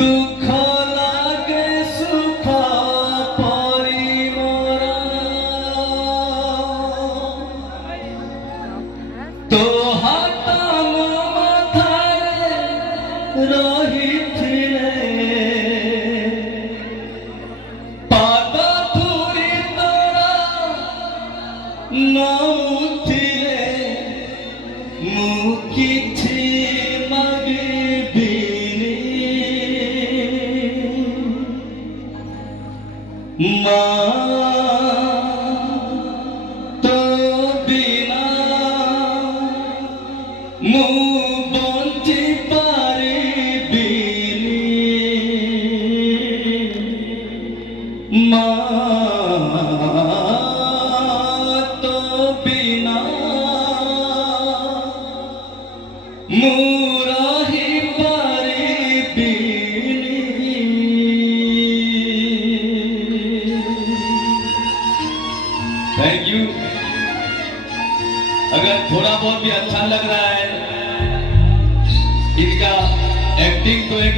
दुख लागे सुख परी मोरा तो हाथ माथारे रही पाद धूरी तोरा नौथिले मुकिछि मगबिनी माँ तो बिना मु बंची पारिबिनी माँ तो बिना मु रही पारिबिनी। Thank you. अगर थोड़ा बहुत भी अच्छा लग रहा है इनका एक्टिंग तो एक